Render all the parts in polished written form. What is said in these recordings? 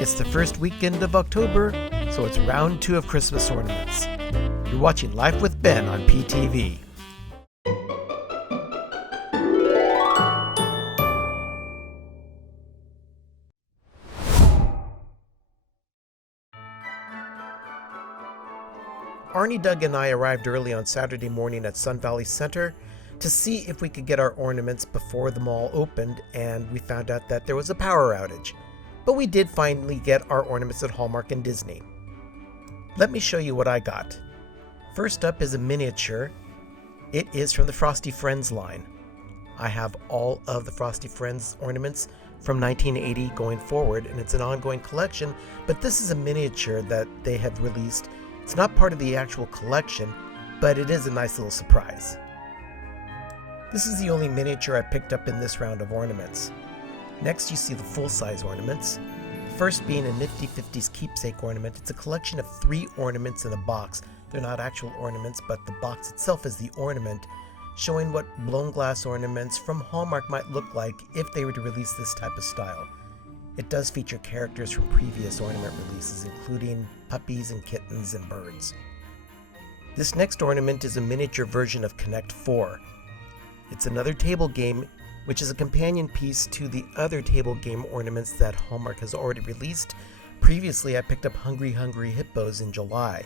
It's the first weekend of October, so it's round 2 of Christmas ornaments. You're watching Life with Ben on PTV. Arnie, Doug, and I arrived early on Saturday morning at Sun Valley Center to see if we could get our ornaments before the mall opened, and we found out that there was a power outage. But we did finally get our ornaments at Hallmark and Disney. Let me show you what I got. First up is a miniature. It is from the Frosty Friends line. I have all of the Frosty Friends ornaments from 1980 going forward, and it's an ongoing collection, but this is a miniature that they have released. It's not part of the actual collection, but it is a nice little surprise. This is the only miniature I picked up in this round of ornaments. Next, you see the full-size ornaments. The first being a nifty 50s keepsake ornament. It's a collection of 3 ornaments in a box. They're not actual ornaments, but the box itself is the ornament, showing what blown glass ornaments from Hallmark might look like if they were to release this type of style. It does feature characters from previous ornament releases, including puppies and kittens and birds. This next ornament is a miniature version of Connect 4. It's another table game, which is a companion piece to the other table game ornaments that Hallmark has already released. Previously, I picked up Hungry Hungry Hippos in July.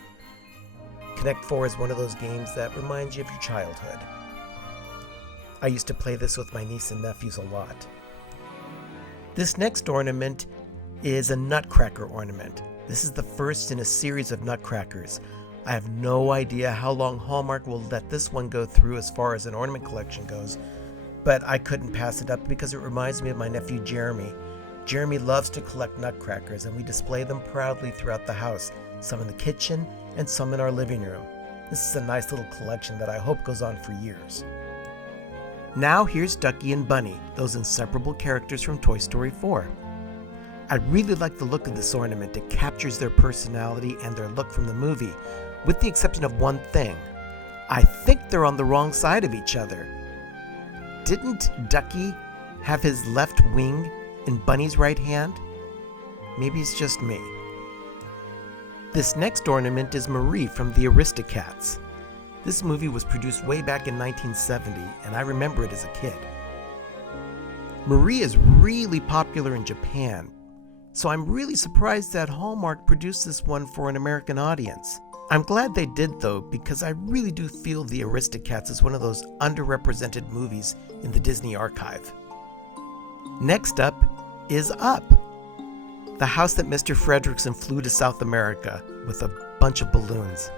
Connect 4 is one of those games that reminds you of your childhood. I used to play this with my niece and nephews a lot. This next ornament is a Nutcracker Ornament. This is the first in a series of Nutcrackers. I have no idea how long Hallmark will let this one go through as far as an ornament collection goes, but I couldn't pass it up because it reminds me of my nephew Jeremy. Jeremy loves to collect nutcrackers, and we display them proudly throughout the house, some in the kitchen and some in our living room. This is a nice little collection that I hope goes on for years. Now here's Ducky and Bunny, those inseparable characters from Toy Story 4. I really like the look of this ornament. It captures their personality and their look from the movie, with the exception of one thing. I think they're on the wrong side of each other. Didn't Ducky have his left wing in Bunny's right hand? Maybe it's just me. This next ornament is Marie from the Aristocats. This movie was produced way back in 1970, and I remember it as a kid. Marie is really popular in Japan, so I'm really surprised that Hallmark produced this one for an American audience. I'm glad they did, though, because I really do feel the Aristocats is one of those underrepresented movies in the Disney archive. Next up is Up, the house that Mr. Fredricksen flew to South America with a bunch of balloons.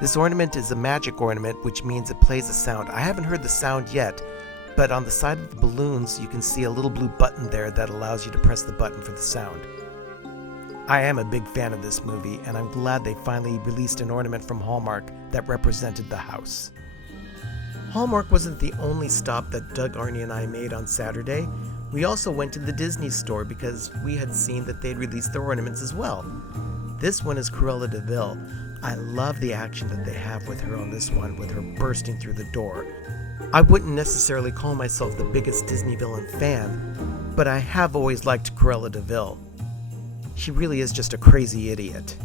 This ornament is a magic ornament, which means it plays a sound. I haven't heard the sound yet, but on the side of the balloons you can see a little blue button there that allows you to press the button for the sound. I am a big fan of this movie, and I'm glad they finally released an ornament from Hallmark that represented the house. Hallmark wasn't the only stop that Doug, Arnie, and I made on Saturday. We also went to the Disney store because we had seen that they'd released their ornaments as well. This one is Cruella de Vil. I love the action that they have with her on this one, with her bursting through the door. I wouldn't necessarily call myself the biggest Disney villain fan, but I have always liked Cruella de Vil. She really is just a crazy idiot.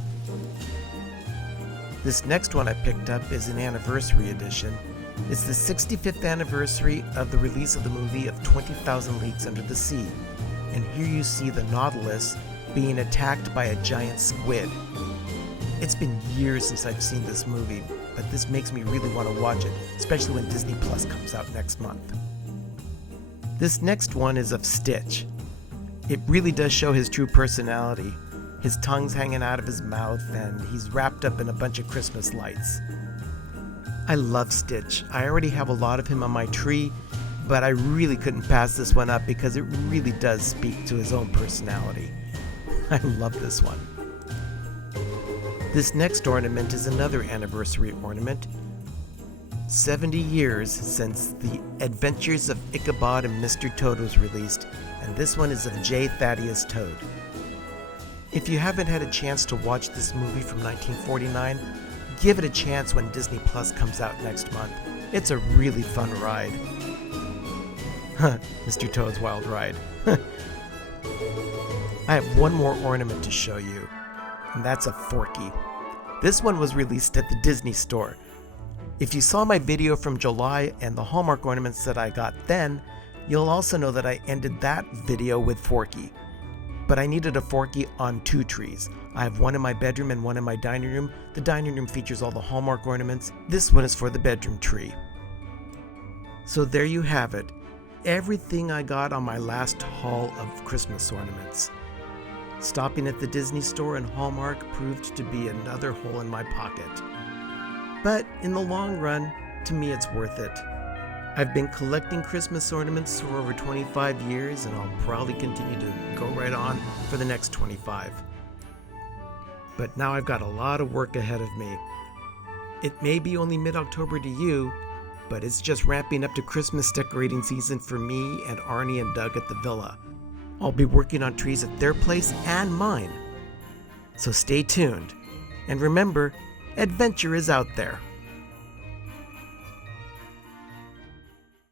This next one I picked up is an anniversary edition. It's the 65th anniversary of the release of the movie of 20,000 Leagues Under the Sea. And here you see the Nautilus being attacked by a giant squid. It's been years since I've seen this movie, but this makes me really want to watch it, especially when Disney Plus comes out next month. This next one is of Stitch. It really does show his true personality. His tongue's hanging out of his mouth, and he's wrapped up in a bunch of Christmas lights. I love Stitch. I already have a lot of him on my tree, but I really couldn't pass this one up because it really does speak to his own personality. I love this one. This next ornament is another anniversary ornament. 70 years since The Adventures of Ichabod and Mr. Toad was released, and this one is of J. Thaddeus Toad. If you haven't had a chance to watch this movie from 1949, give it a chance when Disney Plus comes out next month. It's a really fun ride. Mr. Toad's Wild Ride. I have one more ornament to show you, and that's a Forky. This one was released at the Disney store. If you saw my video from July and the Hallmark ornaments that I got then, you'll also know that I ended that video with Forky. But I needed a Forky on 2 trees. I have one in my bedroom and one in my dining room. The dining room features all the Hallmark ornaments. This one is for the bedroom tree. So there you have it. Everything I got on my last haul of Christmas ornaments. Stopping at the Disney store and Hallmark proved to be another hole in my pocket. But in the long run, to me it's worth it. I've been collecting Christmas ornaments for over 25 years, and I'll probably continue to go right on for the next 25. But now I've got a lot of work ahead of me. It may be only mid-October to you, but it's just ramping up to Christmas decorating season for me and Arnie and Doug at the villa. I'll be working on trees at their place and mine. So stay tuned. And remember, adventure is out there.